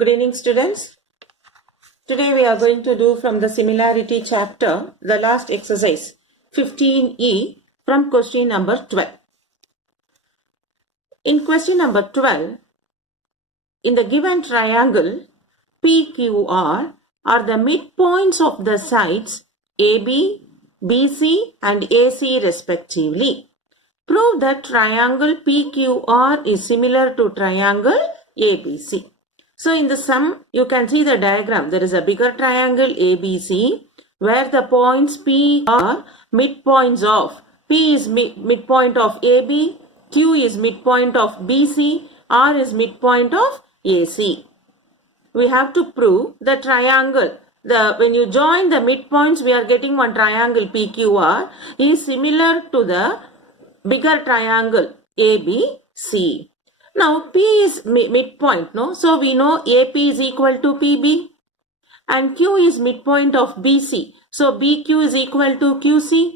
Good evening, students. Today we are going to do from the similarity chapter the last exercise 15E from question number 12. In question number 12, in the given triangle PQR are the midpoints of the sides AB, BC and AC respectively. Prove that triangle PQR is similar to triangle ABC. So in the sum, you can see the diagram. There is a bigger triangle ABC where the points P are midpoints of. P is midpoint of AB, Q is midpoint of BC, R is midpoint of AC. We have to prove the triangle. When you join the midpoints, we are getting one triangle PQR is similar to the bigger triangle ABC. Now, P is midpoint, no? So, we know AP is equal to PB and Q is midpoint of BC. So, BQ is equal to QC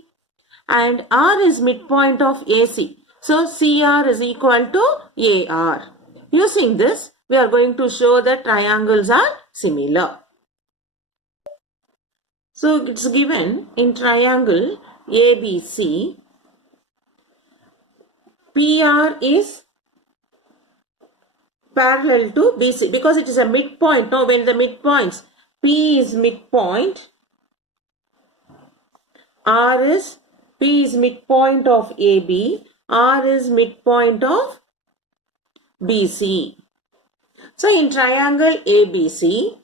and R is midpoint of AC. So, CR is equal to AR. Using this, we are going to show that triangles are similar. So, it's given in triangle ABC, PR is parallel to BC because it is a midpoint. Now, when the midpoints, P is midpoint, P is midpoint of AB, R is midpoint of BC. So, in triangle ABC,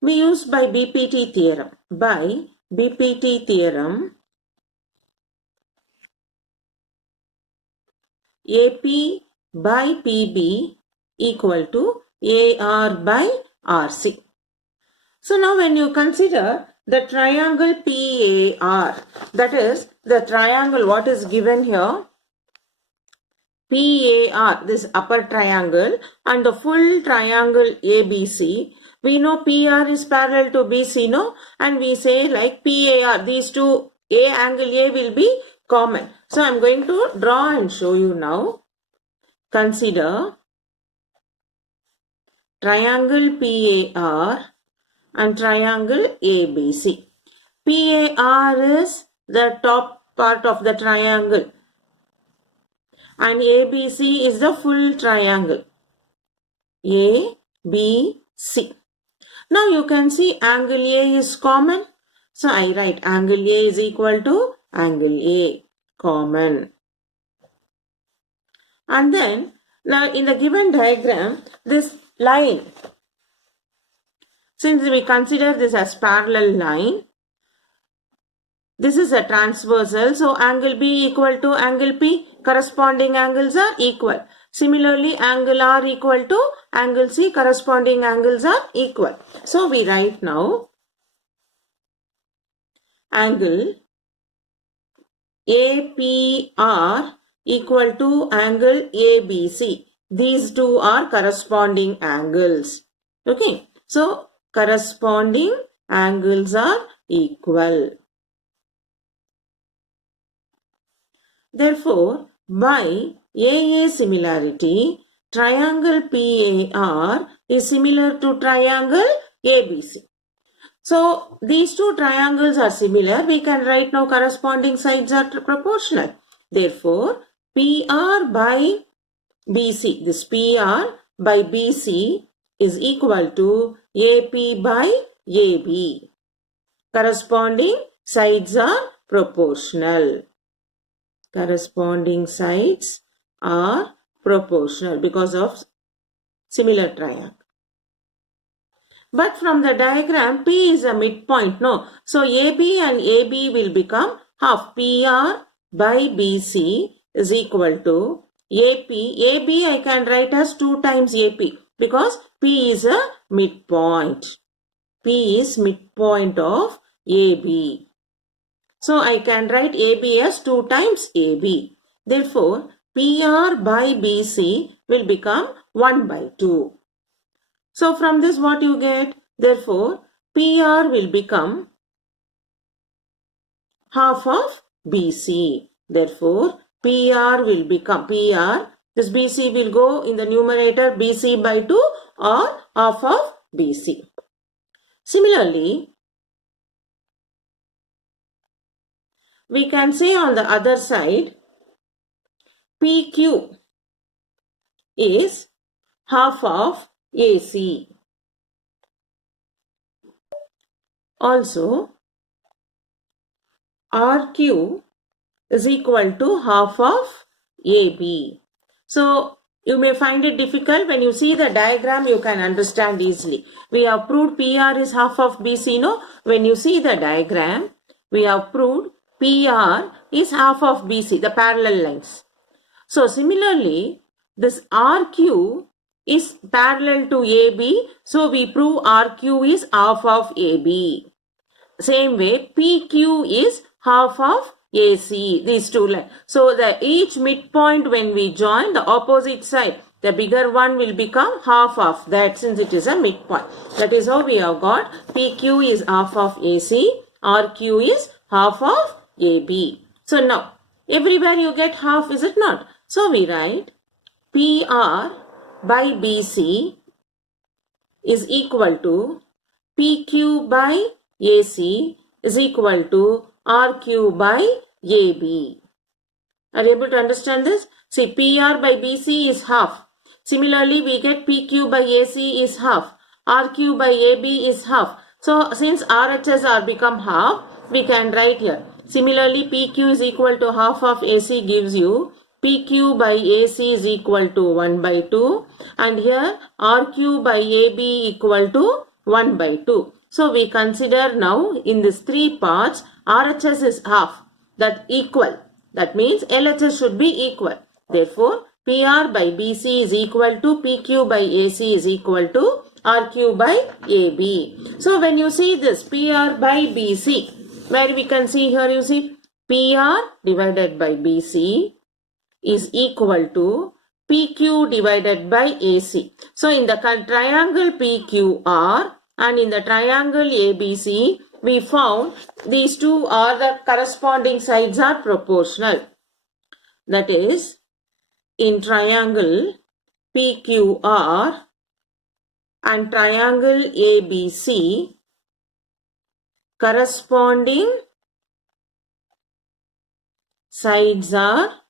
we use by BPT theorem. By BPT theorem, AP by PB equal to AR by RC. So now when you consider the triangle PAR, that is the triangle what is given here, PAR, this upper triangle and the full triangle ABC, we know PR is parallel to BC, no? And we say like PAR, these two angle A will be common. So I am going to draw and show you now. Consider triangle PAR and triangle ABC. PAR is the top part of the triangle and ABC is the full triangle. ABC. Now you can see angle A is common. So I write angle A is equal to angle A, common. And then, now in the given diagram, this line, since we consider this as parallel line, this is a transversal, so angle B equal to angle P, corresponding angles are equal. Similarly, angle R equal to angle C, corresponding angles are equal. So, we write now, angle APR equal to angle ABC. These two are corresponding angles. Okay. So, corresponding angles are equal. Therefore, by AA similarity, triangle PAR is similar to triangle ABC. So, these two triangles are similar. We can write now corresponding sides are proportional. Therefore, PR by BC, this PR by BC is equal to AP by AB. Corresponding sides are proportional. Corresponding sides are proportional because of similar triangle. But from the diagram, P is a midpoint, no? So, AB and AB will become half. PR by BC is equal to AP. AB I can write as 2 times AP because P is a midpoint. P is midpoint of AB. So, I can write AB as 2 times AB. Therefore, PR by BC will become 1 by 2. So, from this what you get? Therefore, PR will become half of BC. Therefore, PR will become PR. This BC will go in the numerator, BC by 2 or half of BC. Similarly, we can say on the other side, PQ is half of AC. Also, RQ is equal to half of AB. So, you may find it difficult. When you see the diagram, you can understand easily. We have proved PR is half of BC. No? When you see the diagram, we have proved PR is half of BC, the parallel lines. So, similarly, this RQ is parallel to AB. So, we prove RQ is half of AB. Same way, PQ is half of AC, these two lines. So, each midpoint when we join the opposite side, the bigger one will become half of that since it is a midpoint. That is how we have got PQ is half of AC, RQ is half of AB. So, now, everywhere you get half, is it not? So, we write PR by BC is equal to PQ by AC is equal to RQ by AB. Are you able to understand this? See, PR by BC is half. Similarly, we get PQ by AC is half. RQ by AB is half. So, since RHS are become half, we can write here. Similarly, PQ is equal to half of AC gives you PQ by AC is equal to 1 by 2. And here, RQ by AB equal to 1 by 2. So, we consider now in these three parts, RHS is half, that equal. That means LHS should be equal. Therefore, PR by BC is equal to PQ by AC is equal to RQ by AB. So, when you see this PR by BC, where we can see here, you see PR divided by BC is equal to PQ divided by AC. So, in the triangle PQR, and in the triangle ABC, we found these two are the corresponding sides are proportional. That is, in triangle PQR and triangle ABC, corresponding sides are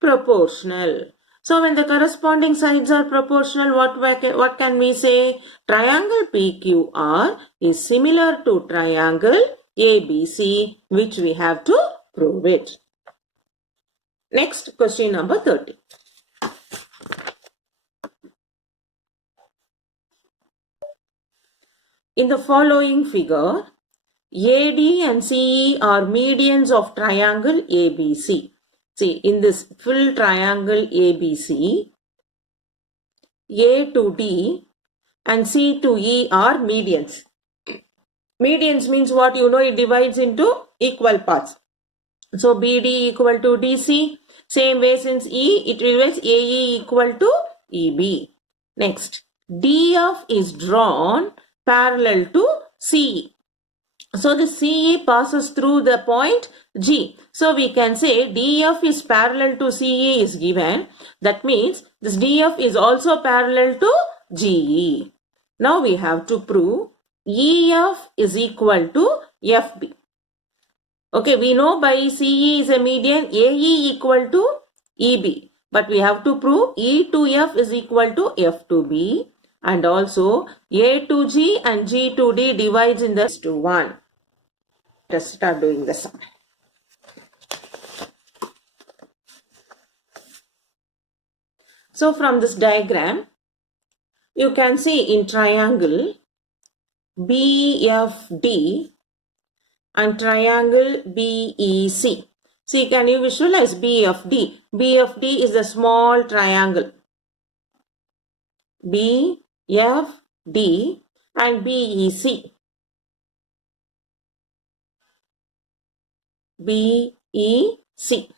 proportional. So, when the corresponding sides are proportional, what can we say? Triangle PQR is similar to triangle ABC, which we have to prove it. Next, question number 30. In the following figure, AD and CE are medians of triangle ABC. See, in this full triangle ABC, A to D and C to E are medians. Medians means what? You know, it divides into equal parts. So, BD equal to DC. Same way, since E, it divides AE equal to EB. Next, DF is drawn parallel to CE. So, the CE passes through the point G. So, we can say DF is parallel to CE is given. That means this DF is also parallel to GE. Now, we have to prove EF is equal to FB. Okay, we know by CE is a median, AE equal to EB. But we have to prove E to F is equal to F to B. And also A to G and G to D divides in the 2 1. Let us start doing the sum. So, from this diagram, you can see in triangle BFD and triangle BEC. See, can you visualize BFD? BFD is a small triangle. BFD and BEC. BEC.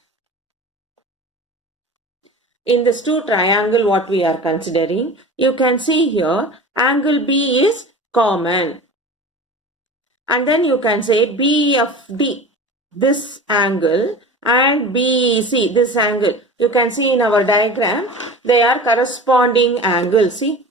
In this two triangle, what we are considering, you can see here, angle B is common. And then you can say BFD, this angle and BEC, this angle. You can see in our diagram, they are corresponding angles. See,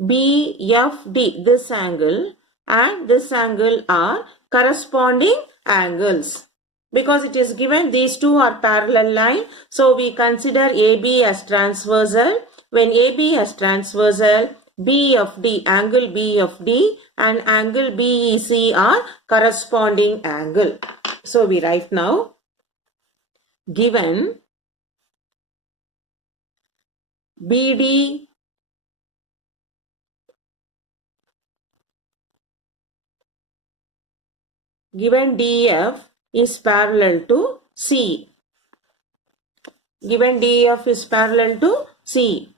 BFD, this angle and this angle are corresponding angles. Because it is given these two are parallel line, so we consider AB as transversal. When AB as transversal, BFD, angle BFD and angle BEC are corresponding angle. So we write now, given BD given DF is parallel to C. Given DF is parallel to C.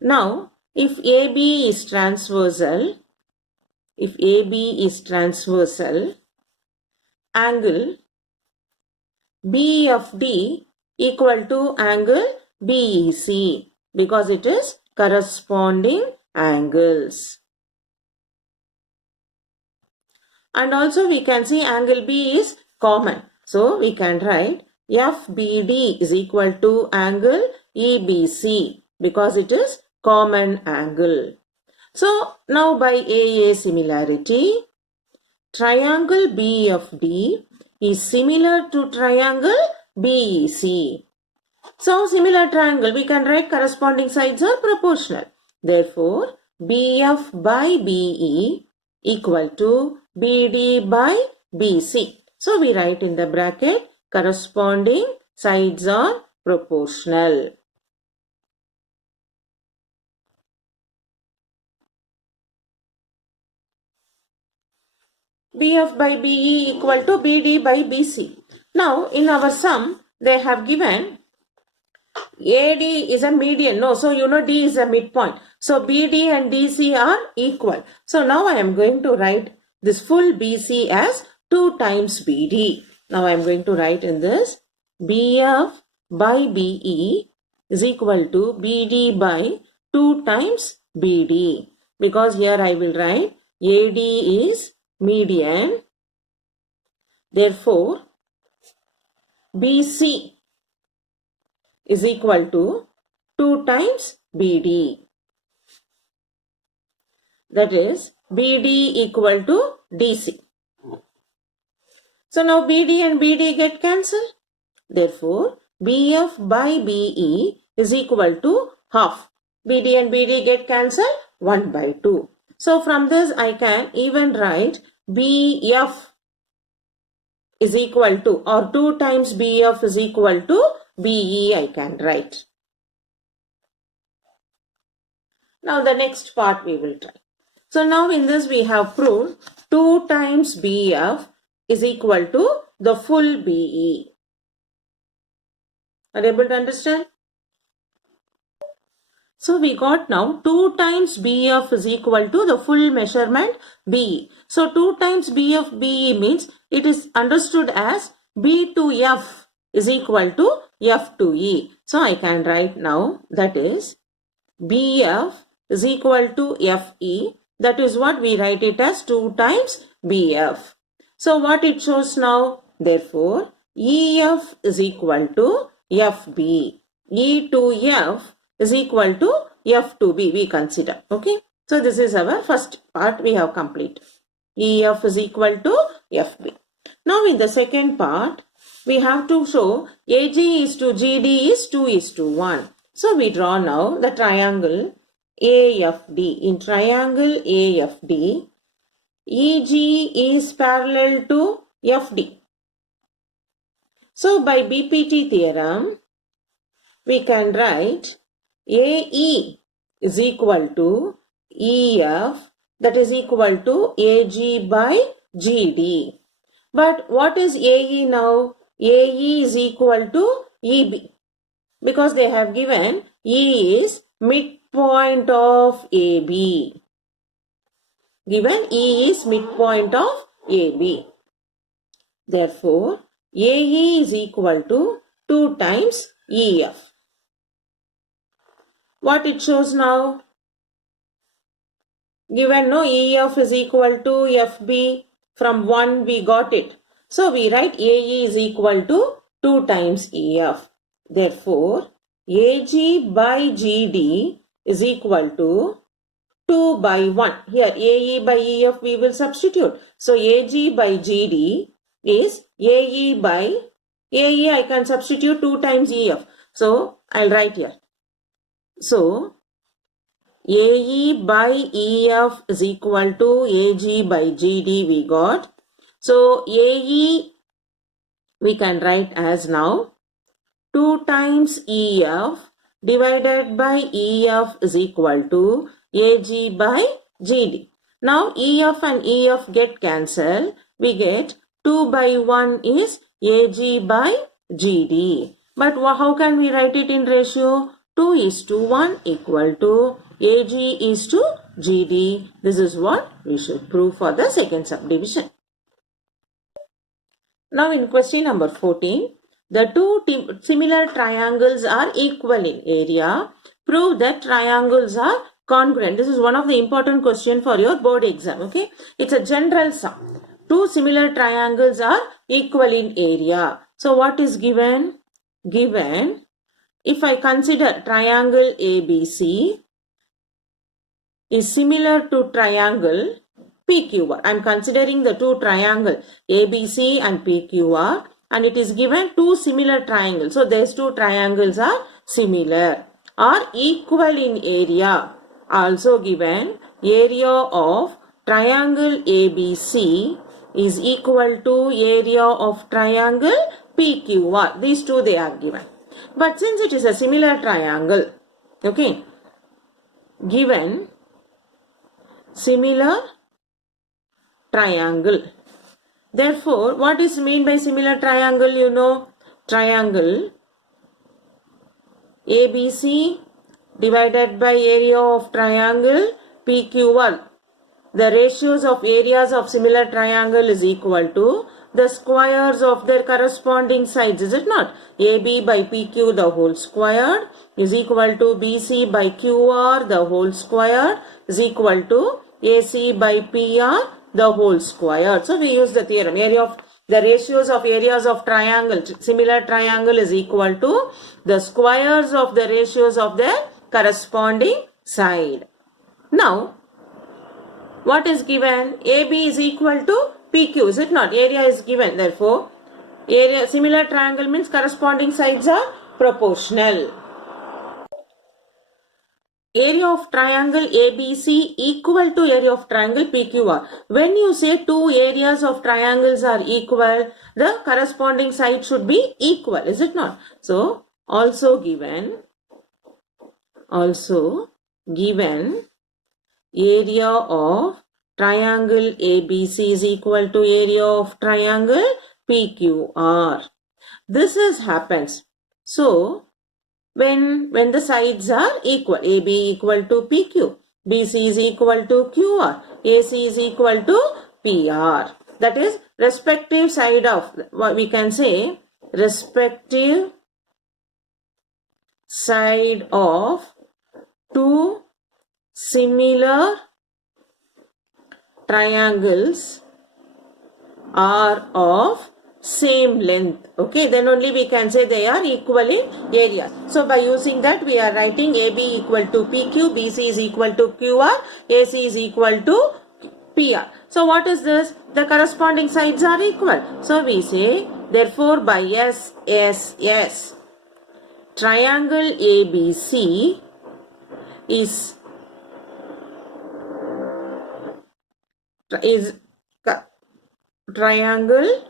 Now, if AB is transversal, angle BFD equal to angle BEC because it is corresponding angles. And also we can see angle B is common. So we can write FBD is equal to angle EBC because it is common angle. So now by AA similarity, triangle BFD is similar to triangle BEC. So similar triangle, we can write corresponding sides are proportional. Therefore, BF by BE equal to BD by BC. So we write in the bracket corresponding sides are proportional. BF by BE equal to BD by BC. Now in our sum they have given AD is a median. No, so you know D is a midpoint. So BD and DC are equal. So now I am going to write this full BC as 2 times BD. Now I am going to write in this BF by BE is equal to BD by 2 times BD. Because here I will write AD is median. Therefore, BC is equal to 2 times BD. That is BD equal to DC. So now BD and BD get cancelled. Therefore, BF by BE is equal to half. BD and BD get cancelled 1 by 2. So from this I can even write BF is equal to or 2 times BF is equal to BE I can write. Now the next part we will try. So now in this we have proved 2 times BF is equal to the full BE. Are you able to understand? So we got now 2 times BF is equal to the full measurement BE. So 2 times BF BE means it is understood as B to F is equal to F to E. So I can write now that is BF is equal to FE. That is what we write it as 2 times BF. So what it shows now? Therefore, EF is equal to FB. E to F is equal to F to B we consider. Okay. So this is our first part we have completed. EF is equal to FB. Now in the second part, we have to show AG is to GD is 2 is to 1. So we draw now the triangle AFD. In triangle AFD, EG is parallel to FD. So by BPT theorem, we can write AE is equal to EF, that is equal to AG by GD. But what is AE now? AE is equal to EB because they have given E is midpoint of AB. Given E is midpoint of AB. Therefore, AE is equal to 2 times EF. What it shows now? Given no EF is equal to FB, from 1 we got it. So we write AE is equal to 2 times EF. Therefore, AG by GD is equal to 2 by 1. Here AE by EF we will substitute. So AG by GD is AE by AE, I can substitute 2 times EF. So I'll write here. So AE by EF is equal to AG by GD we got. So AE we can write as now 2 times EF divided by EF is equal to AG by GD. Now EF and EF get cancelled. We get 2 by 1 is AG by GD. But how can we write it in ratio? 2:1 equal to AG is to GD. This is what we should prove for the second subdivision. Now in question number 14, the two similar triangles are equal in area. Prove that triangles are congruent. This is one of the important questions for your board exam. Okay, it's a general sum. Two similar triangles are equal in area. So what is given? Given, if I consider triangle ABC is similar to triangle PQR. I am considering the two triangles ABC and PQR, and it is given two similar triangles. So these two triangles are similar, are equal in area. Also given area of triangle ABC is equal to area of triangle PQR. These two they are given. But since it is a similar triangle, okay, given similar triangle. Therefore, what is mean by similar triangle? You know, triangle ABC divided by area of triangle PQR. The ratios of areas of similar triangle is equal to the squares of their corresponding sides, is it not? AB by PQ the whole squared is equal to BC by QR the whole squared is equal to AC by PR the whole squared. So we use the theorem. Area of the ratios of areas of triangle, similar triangle is equal to the squares of the ratios of their corresponding side. Now, what is given? AB is equal to PQ, is it not? Area is given. Therefore, area similar triangle means corresponding sides are proportional. Area of triangle ABC equal to area of triangle PQR. When you say two areas of triangles are equal, the corresponding side should be equal, is it not? So, also given area of triangle ABC is equal to area of triangle PQR. This happens. So, when the sides are equal, AB equal to PQ, BC is equal to QR, AC is equal to PR. That is respective side of, what we can say, respective side of two similar triangles are of same length. Okay, then only we can say they are equal in area. So by using that, we are writing AB equal to PQ, BC is equal to QR, AC is equal to PR. So what is this? The corresponding sides are equal. So we say, therefore by SSS, triangle ABC is triangle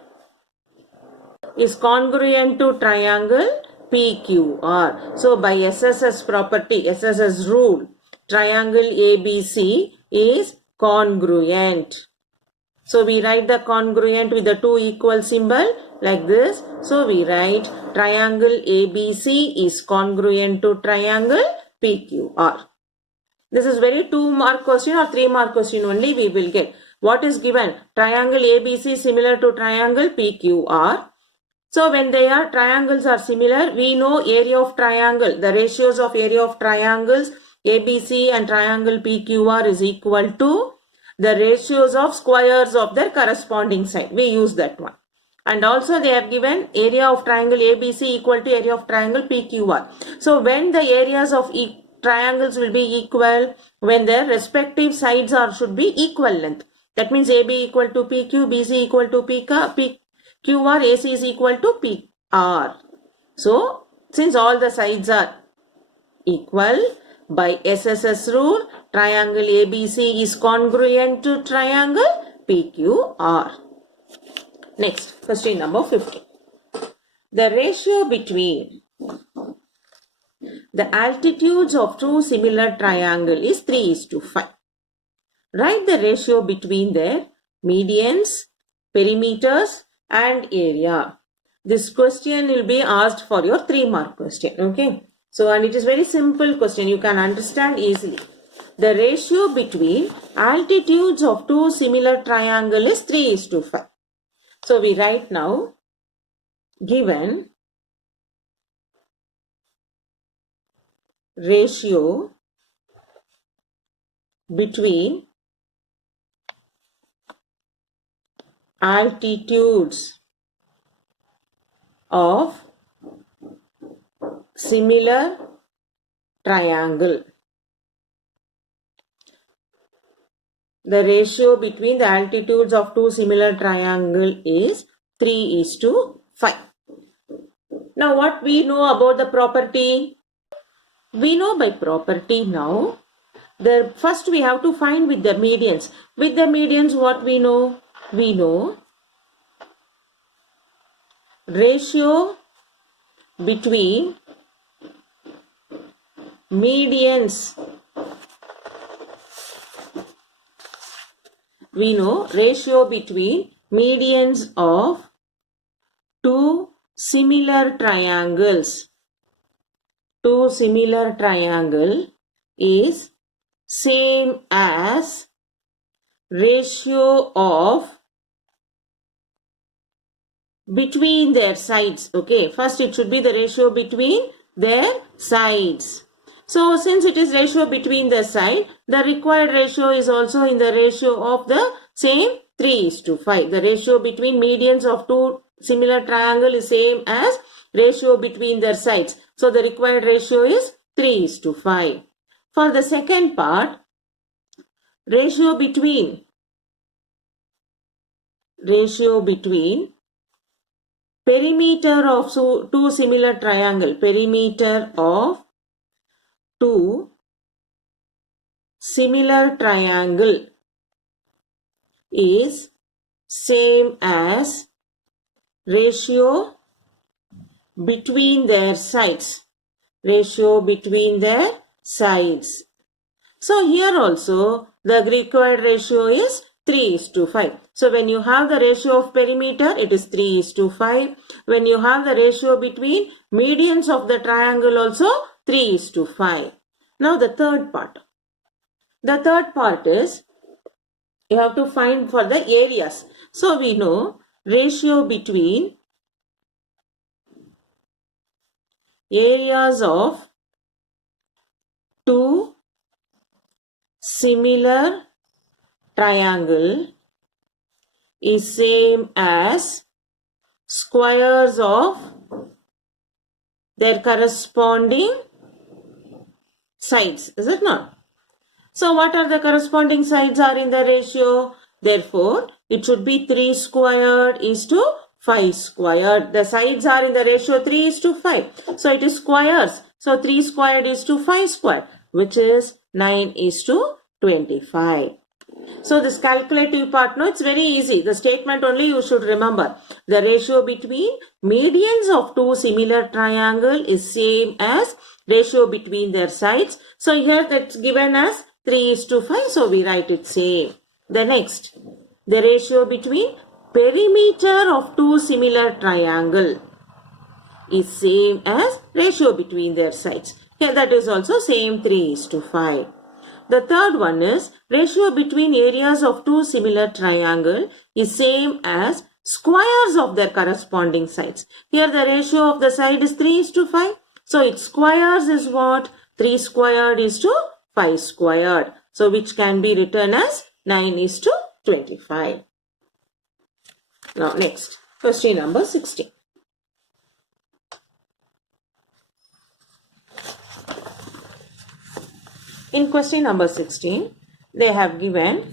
is congruent to triangle PQR. So by SSS property, SSS rule, triangle ABC is congruent. So we write the congruent with the two equal symbol like this. So we write triangle ABC is congruent to triangle PQR. This is very 2-mark question or 3-mark question only we will get. What is given? Triangle ABC similar to triangle PQR. So when triangles are similar, we know area of triangle, the ratios of area of triangles ABC and triangle PQR is equal to the ratios of squares of their corresponding side. We use that one. And also they have given area of triangle ABC equal to area of triangle PQR. So when the areas of triangles will be equal, when their respective sides should be equal length. That means AB equal to PQ, BC equal to PQR, AC is equal to PR. So since all the sides are equal, by SSS rule, triangle ABC is congruent to triangle PQR. Next, question number 15. The ratio between the altitudes of two similar triangles is 3:5. Write the ratio between their medians, perimeters and area. This question will be asked for your 3-mark question. Okay. So, and it is very simple question. You can understand easily. The ratio between altitudes of two similar triangles is 3:5. So, we write now, given ratio between altitudes of similar triangle. The ratio between the altitudes of two similar triangles is 3:5. Now what we know about the property? We know by property now. First we have to find with the medians. With the medians what we know? We know ratio between medians. We know ratio between medians of two similar triangles. Two similar triangle is same as ratio of between their sides. Okay, first it should be the ratio between their sides. So since it is ratio between the side, the required ratio is also in the ratio of the same 3:5. The ratio between medians of two similar triangle is same as ratio between their sides. So the required ratio is 3:5. For the second part, ratio between perimeter of two similar triangle, perimeter of two similar triangle is same as ratio between their sides. Ratio between their sides. So here also the required ratio is 3:5. So when you have the ratio of perimeter, it is 3:5. When you have the ratio between medians of the triangle also 3:5. Now the third part. The third part is you have to find for the areas. So we know ratio between areas of two similar triangle is same as squares of their corresponding sides. Is it not? So what are the corresponding sides are in the ratio? Therefore, it should be 3 squared is to 5 squared. The sides are in the ratio 3:5. So it is squares. So 3 squared is to 5 squared, which is 9:25. So this calculative part, no, it's very easy. The statement only you should remember. The ratio between medians of two similar triangle is same as ratio between their sides. So here that's given as 3:5. So we write it same. The next, the ratio between perimeter of two similar triangle is same as ratio between their sides. Here that is also same 3:5. The third one is ratio between areas of two similar triangle is same as squares of their corresponding sides. Here the ratio of the side is 3:5. So its squares is what? 3 squared is to 5 squared. So which can be written as 9:25. Now next, Question number 16. In question number 16, they have given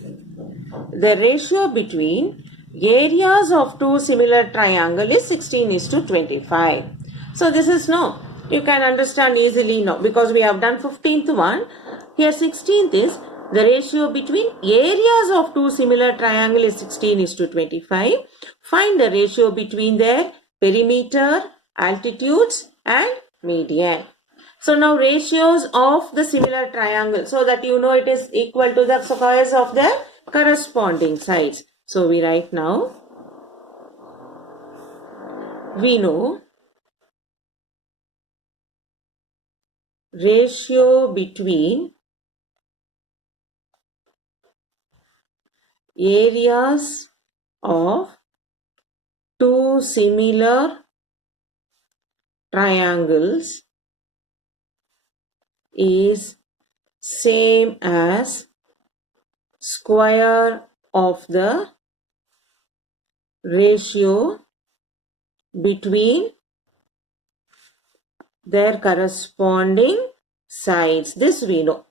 the ratio between areas of two similar triangle is 16:25. So this is no. You can understand easily now because we have done 15th one. Here 16th is the ratio between areas of two similar triangle is 16:25. Find the ratio between their perimeter, altitudes and median. So now ratios of the similar triangle, so that you know it is equal to the squares of the corresponding sides. So we write now, we know ratio between areas of two similar triangles is same as square of the ratio between their corresponding sides. This we know.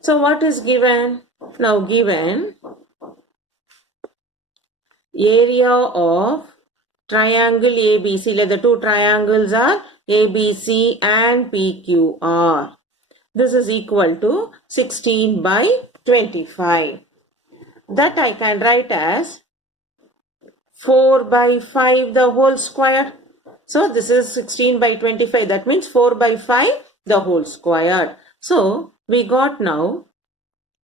So what is given? Now given area of triangle ABC, like the two triangles are ABC and PQR. This is equal to 16/25. That I can write as 4/5 the whole square. So this is 16/25. That means 4/5 the whole square. So we got now,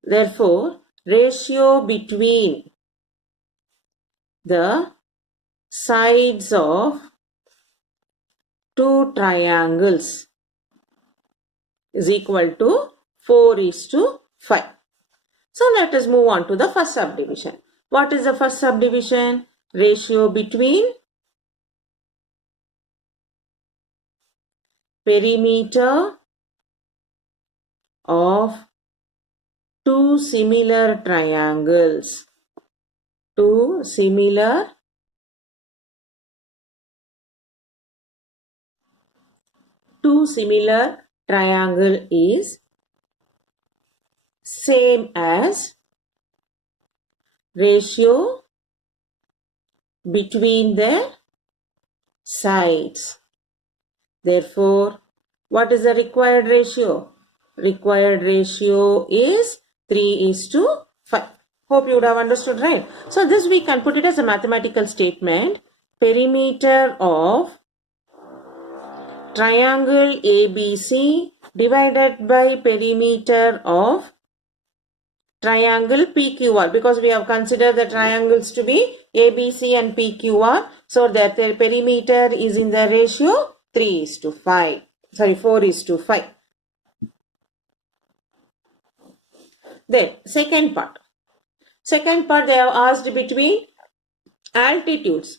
therefore, ratio between the sides of two triangles is equal to 4:5. So let us move on to the first subdivision. What is the first subdivision? Ratio between perimeter of two similar triangles. Two similar triangle is same as ratio between their sides. Therefore, what is the required ratio? Required ratio is 3:5. Hope you would have understood, right? So this we can put it as a mathematical statement. Perimeter of triangle ABC divided by perimeter of triangle PQR, because we have considered the triangles to be ABC and PQR. So that their perimeter is in the ratio 3:5. Sorry, 4:5. Then second part. Second part they have asked between altitudes.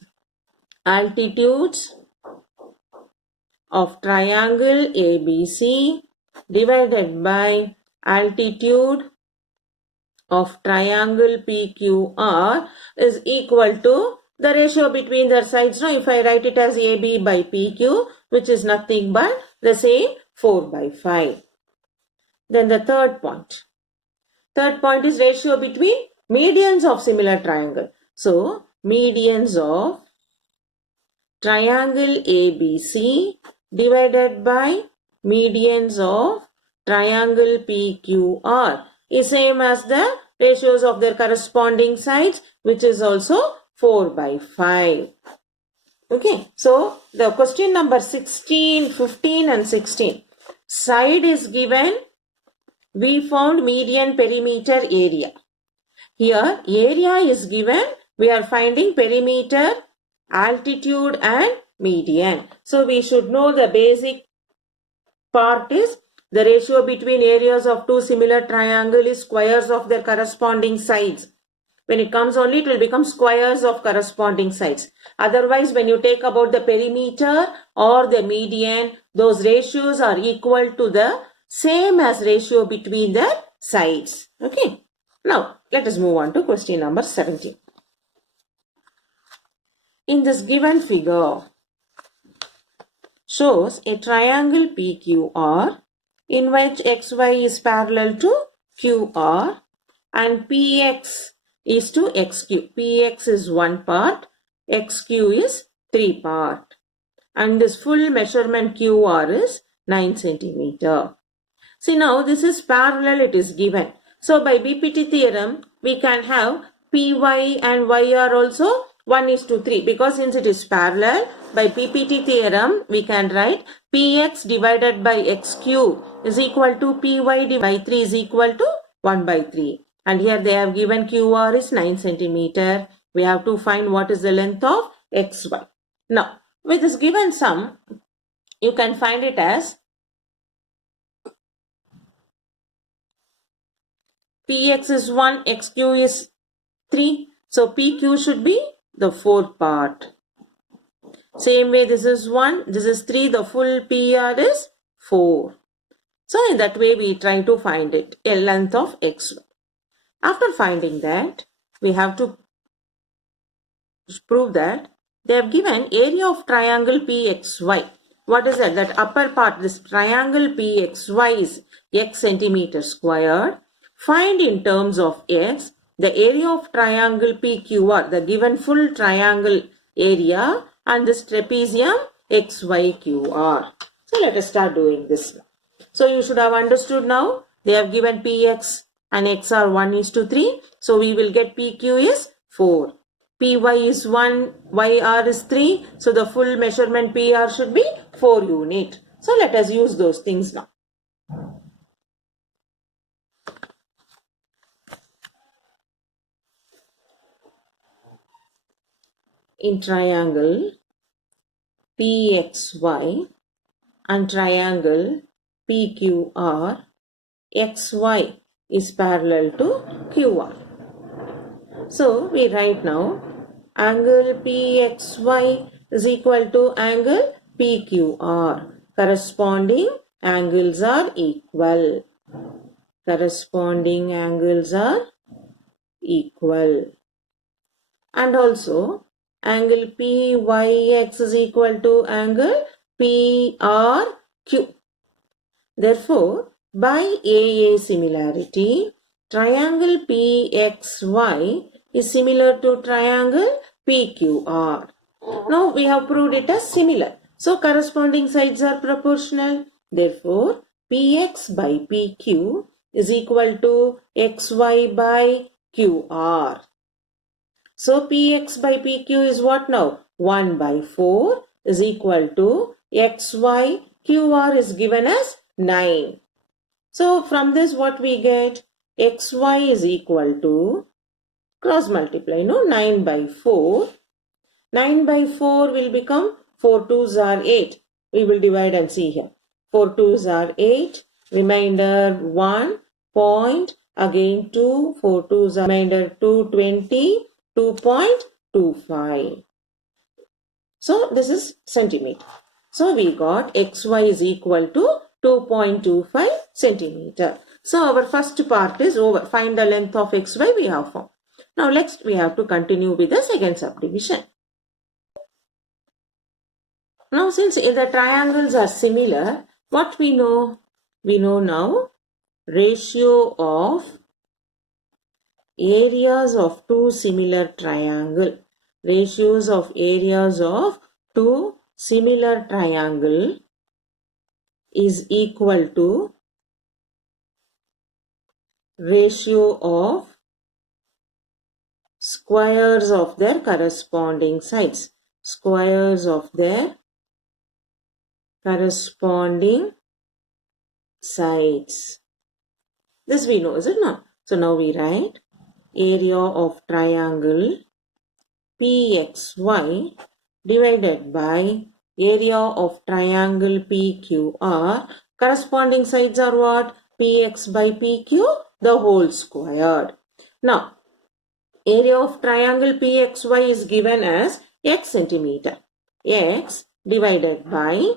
Altitudes of triangle ABC divided by altitude of triangle PQR is equal to the ratio between their sides. Now if I write it as AB by PQ, which is nothing but the same 4/5. Then the third point. Third point is ratio between medians of similar triangle. So medians of triangle ABC divided by medians of triangle PQR is same as the ratios of their corresponding sides, which is also 4/5. Okay, so the question number 16, 15 and 16. Side is given. We found median, perimeter, area. Here area is given. We are finding perimeter, altitude and median. So we should know the basic part is the ratio between areas of two similar triangle is squares of their corresponding sides. When it comes only, it will become squares of corresponding sides. Otherwise, when you take about the perimeter or the median, those ratios are equal to the same as ratio between the sides. Okay. Now, let us move on to question number 17. In this given figure, shows a triangle PQR in which XY is parallel to QR and PX is to XQ. PX is one part, XQ is three part. And this full measurement QR is 9 centimeter. See, now this is parallel, it is given. So by BPT theorem, we can have PY and YR also 1:3, because since it is parallel, by PPT theorem, we can write PX divided by XQ is equal to PY divided by 3 is equal to 1/3. And here they have given QR is 9 centimeter. We have to find what is the length of XY. Now, with this given sum, you can find it as PX is 1, XQ is 3. So PQ should be the fourth part. Same way, this is 1, this is 3, the full PR is 4. So in that way, we try to find it, a length of XY. After finding that, we have to prove that they have given area of triangle PXY. What is that? That upper part, this triangle PXY is x centimeter squared. Find in terms of x the area of triangle PQR, the given full triangle area, and this trapezium XYQR. So let us start doing this now. So you should have understood now. They have given PX and X are 1:3. So we will get PQ is 4. PY is 1, YR is 3. So the full measurement PR should be 4 unit. So let us use those things now. In triangle PXY and triangle PQR, XY is parallel to QR. So we write now angle PXY is equal to angle PQR. Corresponding angles are equal. Corresponding angles are equal. And also angle PYX is equal to angle PRQ. Therefore, by AA similarity, triangle PXY is similar to triangle PQR. Now we have proved it as similar. So corresponding sides are proportional. Therefore, PX by PQ is equal to XY by QR. So PX by PQ is what now? 1/4 is equal to XY. QR is given as 9. So from this what we get? XY is equal to, cross multiply, 9/4. 9/4 will become 4 2s are 8. We will divide and see here. 4 2s are 8. Remainder 1. Point. Again 2. 4 2s are remainder 2. 20. 2.25. So this is centimeter. So we got XY is equal to 2.25 centimeter. So our first part is over. Find the length of XY we have found. Now next we have to continue with the second subdivision. Now since the triangles are similar, what we know? We know now ratio of areas of two similar triangle. Ratios of areas of two similar triangle is equal to ratio of squares of their corresponding sides. Squares of their corresponding sides. This we know, is it not? So now we write area of triangle PXY divided by area of triangle PQR. Corresponding sides are what? PX by PQ, the whole squared. Now, area of triangle PXY is given as x centimeter. X divided by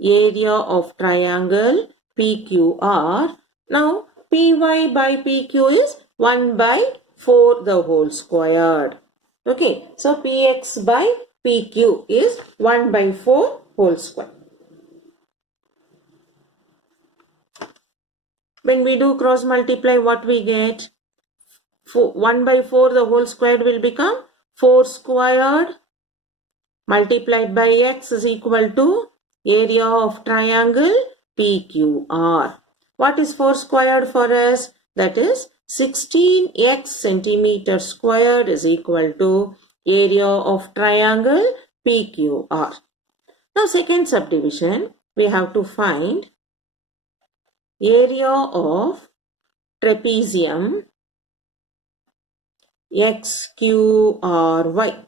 area of triangle PQR. Now, PY by PQ is 1 by 4 the whole squared. Okay, so Px by Pq is 1 by 4 whole square. When we do cross multiply, what we get? 1 by 4 the whole squared will become 4 squared multiplied by x is equal to area of triangle PQR. What is 4 squared for us? That is 16x centimeter squared is equal to area of triangle PQR. Now second subdivision, we have to find area of trapezium XQRY.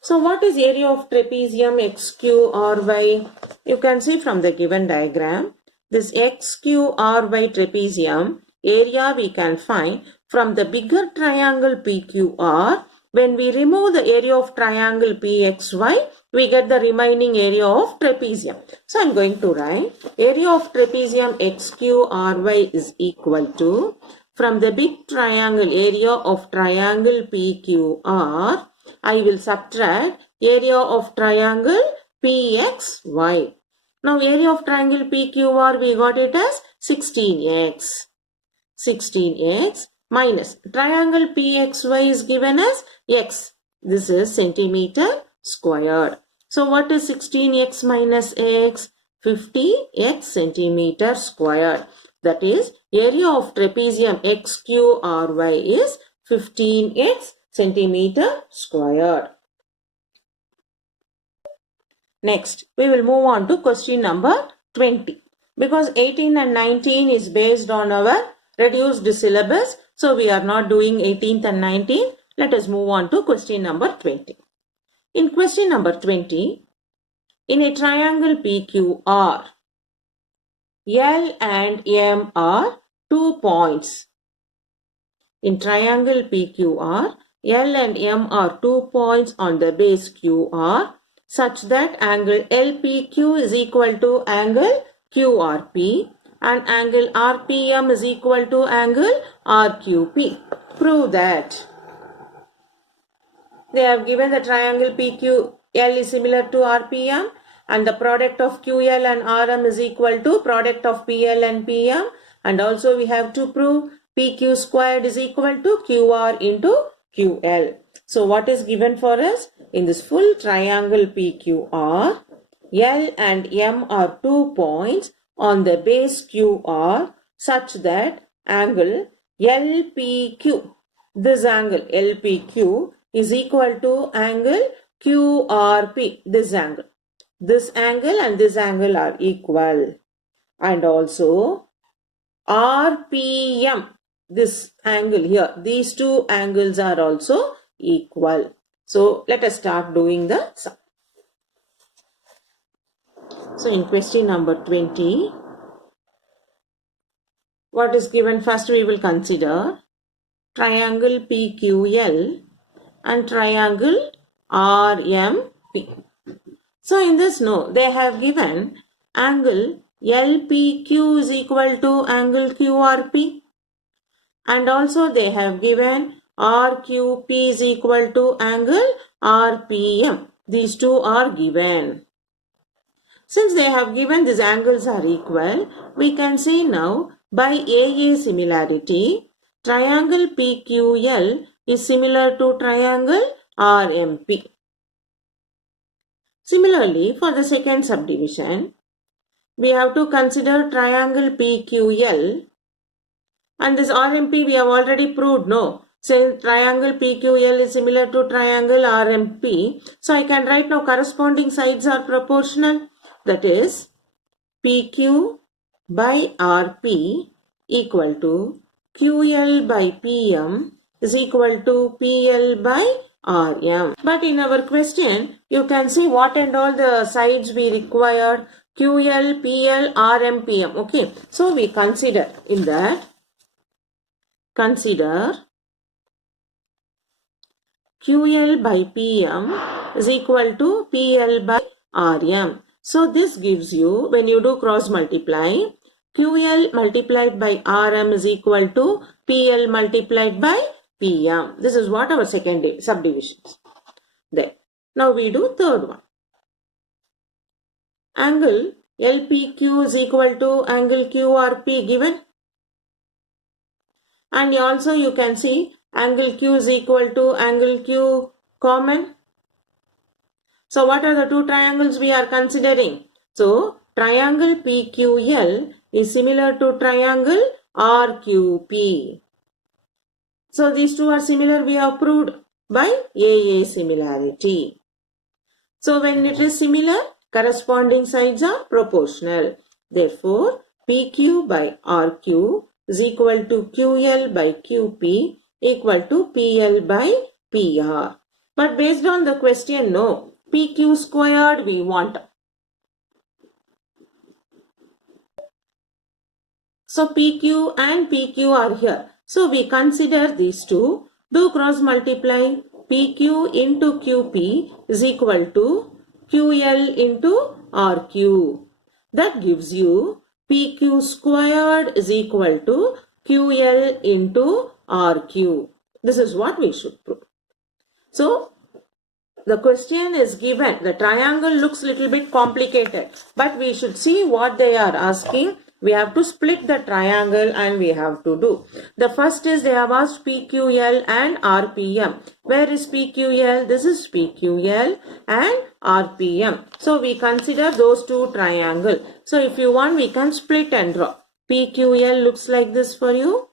So what is area of trapezium XQRY? You can see from the given diagram, this XQRY trapezium area we can find from the bigger triangle PQR. When we remove the area of triangle PXY, we get the remaining area of trapezium. So I am going to write area of trapezium XQRY is equal to, from the big triangle area of triangle PQR, I will subtract area of triangle PXY. Now area of triangle PQR we got it as 16x. 16x minus triangle PXY is given as x. This is centimeter squared. So what is 16x minus x? 50x centimeter squared. That is area of trapezium XQRY is 15x centimeter squared. Next, we will move on to question number 20. Because 18 and 19 is based on our reduced syllabus, so we are not doing 18th and 19th. Let us move on to question number 20. In question number 20, in a triangle PQR, L and M are 2 points. In triangle PQR, L and M are 2 points on the base QR such that angle LPQ is equal to angle QRP and angle RPM is equal to angle RQP. Prove that. They have given the triangle PQL is similar to RPM and the product of QL and RM is equal to product of PL and PM, and also we have to prove PQ squared is equal to QR into QL. So what is given for us? In this full triangle PQR, L and M are 2 points on the base QR such that angle LPQ, this angle LPQ is equal to angle QRP, this angle. This angle and this angle are equal. And also RPM, this angle here, these two angles are also equal. So let us start doing the sum. So in question number 20, what is given? First we will consider triangle PQL and triangle RMP. So in this they have given angle LPQ is equal to angle QRP, and also they have given RQP is equal to angle RPM. These two are given. Since they have given these angles are equal, we can say now by AA similarity, triangle PQL is similar to triangle RMP. Similarly, for the second subdivision, we have to consider triangle PQL, and this RMP we have already proved, Say triangle PQL is similar to triangle RMP. So I can write now corresponding sides are proportional. That is PQ by RP equal to QL by PM is equal to PL by RM. But in our question, you can see what and all the sides we required: QL, PL, RM, PM. Okay, so we consider in that, consider QL by PM is equal to PL by RM. So this gives you, when you do cross multiply, QL multiplied by RM is equal to PL multiplied by PM. This is what our second subdivisions. There. Now we do third one. Angle LPQ is equal to angle QRP given. And also you can see angle Q is equal to angle Q common. So what are the two triangles we are considering? So triangle PQL is similar to triangle RQP. So these two are similar, we have proved by AA similarity. So when it is similar, corresponding sides are proportional. Therefore, PQ by RQ is equal to QL by QP equal to PL by PR. But based on the question, no. PQ squared we want. So PQ and PQ are here. So we consider these two. Do cross multiply. PQ into QP is equal to QL into RQ. That gives you PQ squared is equal to QL into RQ. This is what we should prove. So the question is given. The triangle looks little bit complicated, but we should see what they are asking. We have to split the triangle and we have to do. The first is they have asked PQL and RPM. Where is PQL? This is PQL and RPM. So we consider those two triangles. So if you want, we can split and draw. PQL looks like this for you.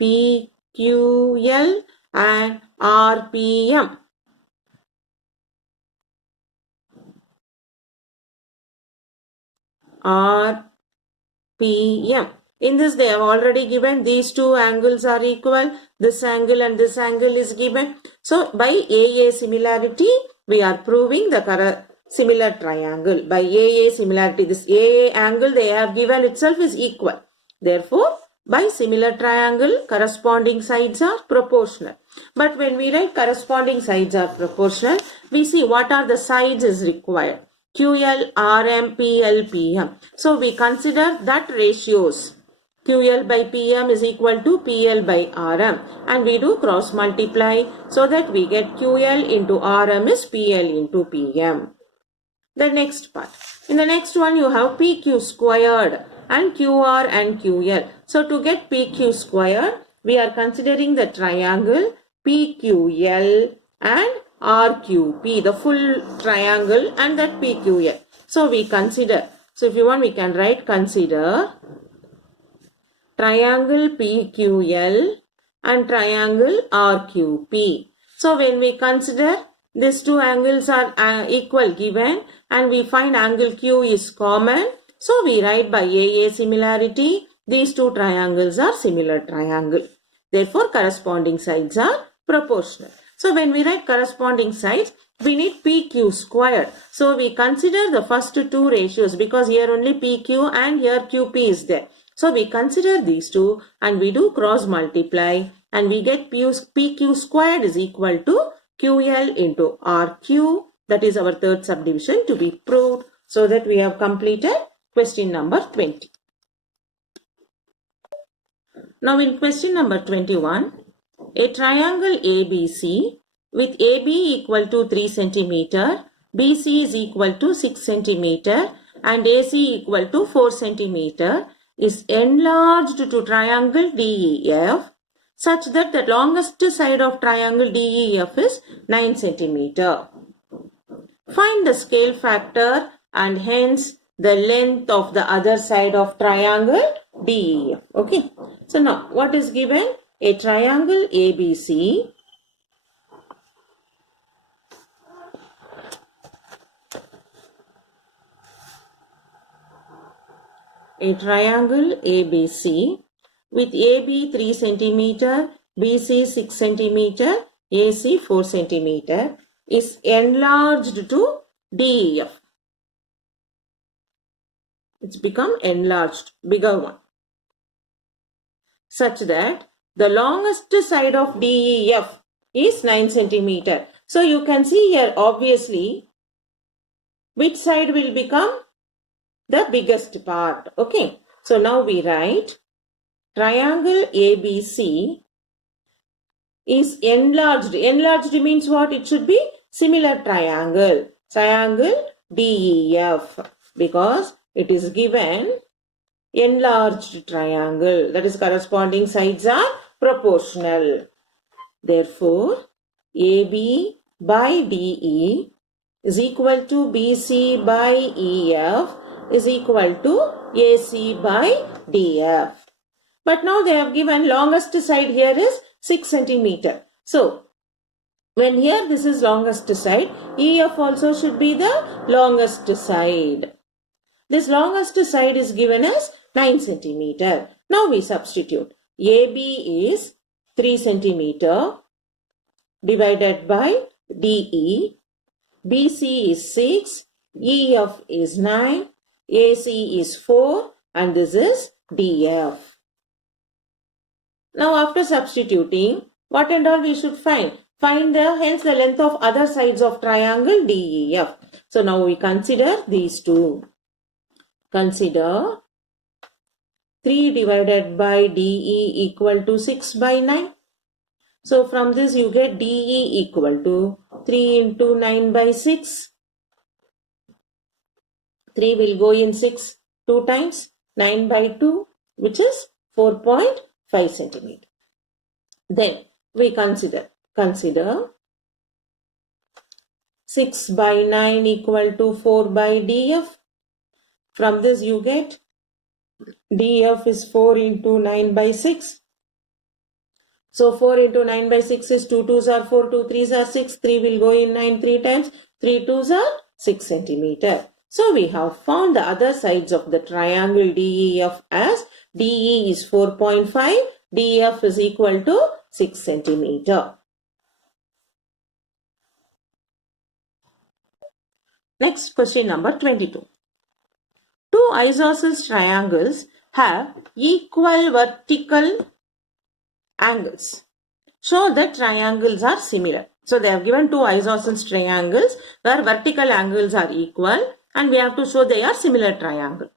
PQL and RPM. RPM. In this they have already given these two angles are equal. This angle and this angle is given. So by AA similarity we are proving the similar triangle. By AA similarity, this AA angle they have given itself is equal. Therefore by similar triangle corresponding sides are proportional. But when we write corresponding sides are proportional, we see what are the sides is required. QL, RM, PL, PM. So we consider that ratios. QL by PM is equal to PL by RM. And we do cross multiply so that we get QL into RM is PL into PM. The next part. In the next one you have PQ squared and QR and QL. So to get PQ squared, we are considering the triangle PQL and RQP, the full triangle and that PQL. So we consider, so if you want we can write consider triangle PQL and triangle RQP. So when we consider these two angles are equal given and we find angle Q is common. So we write by AA similarity, these two triangles are similar triangle. Therefore corresponding sides are proportional. So when we write corresponding sides, we need PQ squared. So we consider the first two ratios because here only PQ and here QP is there. So we consider these two and we do cross multiply and we get PQ squared is equal to QL into RQ. That is our third subdivision to be proved. So that we have completed question number 20. Now in question number 21, a triangle ABC with AB equal to 3 cm, BC is equal to 6 cm and AC equal to 4 cm is enlarged to triangle DEF such that the longest side of triangle DEF is 9 cm. Find the scale factor and hence the length of the other side of triangle DEF. Okay. So now what is given? A triangle ABC with AB 3 cm, BC 6 cm, AC 4 cm is enlarged to DEF. It's become enlarged, bigger one, such that the longest side of DEF is 9 cm. So you can see here obviously which side will become the biggest part. Okay. So now we write triangle ABC is enlarged. Enlarged means what? It should be similar triangle. Triangle DEF, because it is given enlarged triangle. That is, corresponding sides are proportional. Therefore, AB by DE is equal to BC by EF is equal to AC by DF. But now they have given longest side here is 6 centimeter. So, when here this is longest side, EF also should be the longest side. This longest side is given as 9 centimeter. Now we substitute. AB is 3 centimeter divided by DE. BC is 6. EF is 9. AC is 4. And this is DF. Now after substituting, what and all we should find? Find hence the length of other sides of triangle DEF. So now we consider these two. Consider 3 divided by DE equal to 6 by 9. So from this you get DE equal to 3 into 9 by 6. 3 will go in 6 2 times. 9 by 2, which is 4.5 centimeter. Then we consider 6 by 9 equal to 4 by DF. From this you get DF is 4 into 9 by 6. So 4 into 9 by 6 is 2 2s are 4, 2 3s are 6. 3 will go in 9 3 times. 3 2s are 6 centimeter. So we have found the other sides of the triangle DEF as DE is 4.5. DF is equal to 6 centimeter. Next, question number 22. Two isosceles triangles have equal vertical angles. Show that triangles are similar. So they have given two isosceles triangles where vertical angles are equal and we have to show they are similar triangle.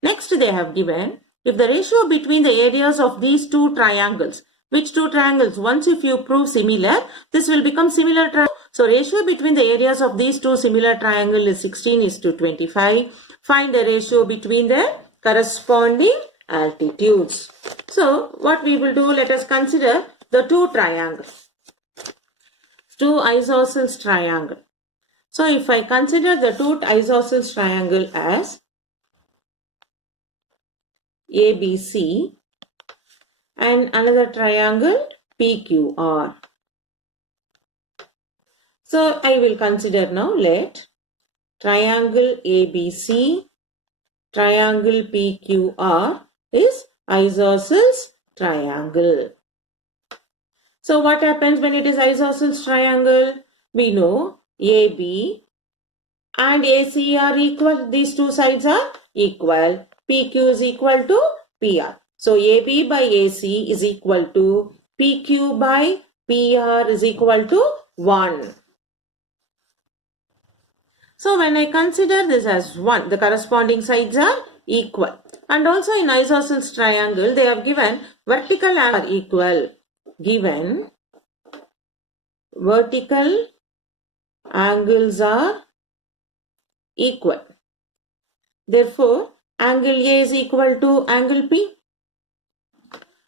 Next they have given if the ratio between the areas of these two triangles, which two triangles? Once if you prove similar, this will become similar triangle. So ratio between the areas of these two similar triangle is 16:25. Find the ratio between the corresponding altitudes. So what we will do, let us consider the two triangles. Two isosceles triangle. So if I consider the two isosceles triangle as ABC and another triangle PQR. So I will consider now, let triangle ABC, triangle PQR is isosceles triangle. So what happens when it is isosceles triangle? We know AB and AC are equal. These two sides are equal. PQ is equal to PR. So AB by AC is equal to PQ by PR is equal to 1. So when I consider this as 1, the corresponding sides are equal. And also in isosceles triangle, they have given vertical angles are equal. Given vertical angles are equal. Therefore, angle A is equal to angle P.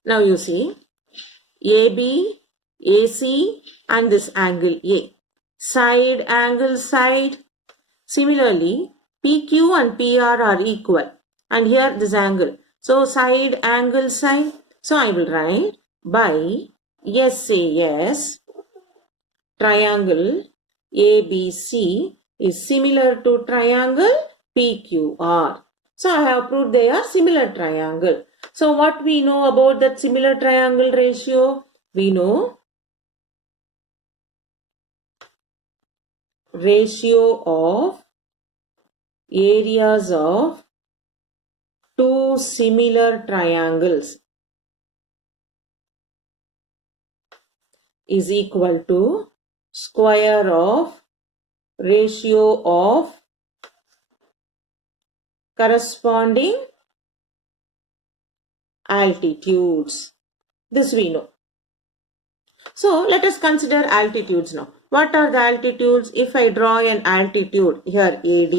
Now you see, AB, AC and this angle A. Side, angle, side. Similarly, PQ and PR are equal. And here this angle. So, side, angle, side. So, I will write by SAS, triangle ABC is similar to triangle PQR. So, I have proved they are similar triangle. So, what we know about that similar triangle ratio? We know ratio of areas of two similar triangles is equal to square of ratio of corresponding altitudes. This we know. So let us consider altitudes now. What are the altitudes? If I draw an altitude here AD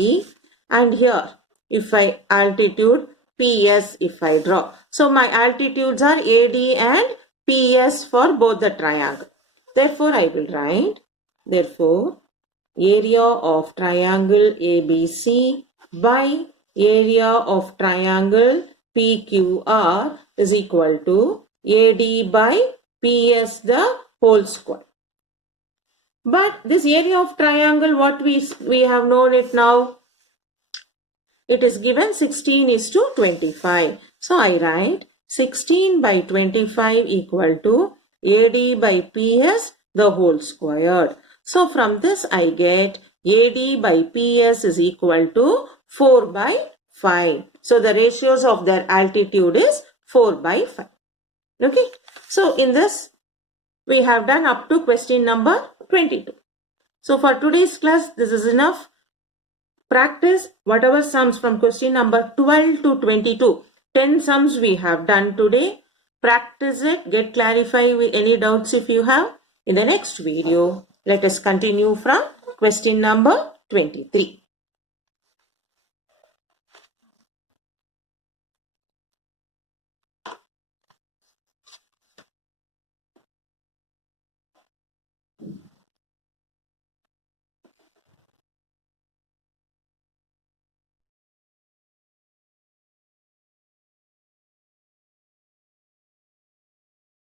and here if I altitude PS if I draw. So my altitudes are AD and PS for both the triangle. Therefore I will write, therefore area of triangle ABC by area of triangle PQR is equal to AD by PS the whole square. But this area of triangle, what we have known it now, it is given 16:25. So I write 16 by 25 equal to AD by PS the whole squared. So from this I get AD by PS is equal to 4 by 5. So the ratios of their altitude is 4 by 5. Okay. So in this we have done up to question number 22. So for today's class this is enough. Practice whatever sums from question number 12 to 22. 10 sums we have done today. Practice it. Get clarified with any doubts if you have. In the next video, let us continue from question number 23.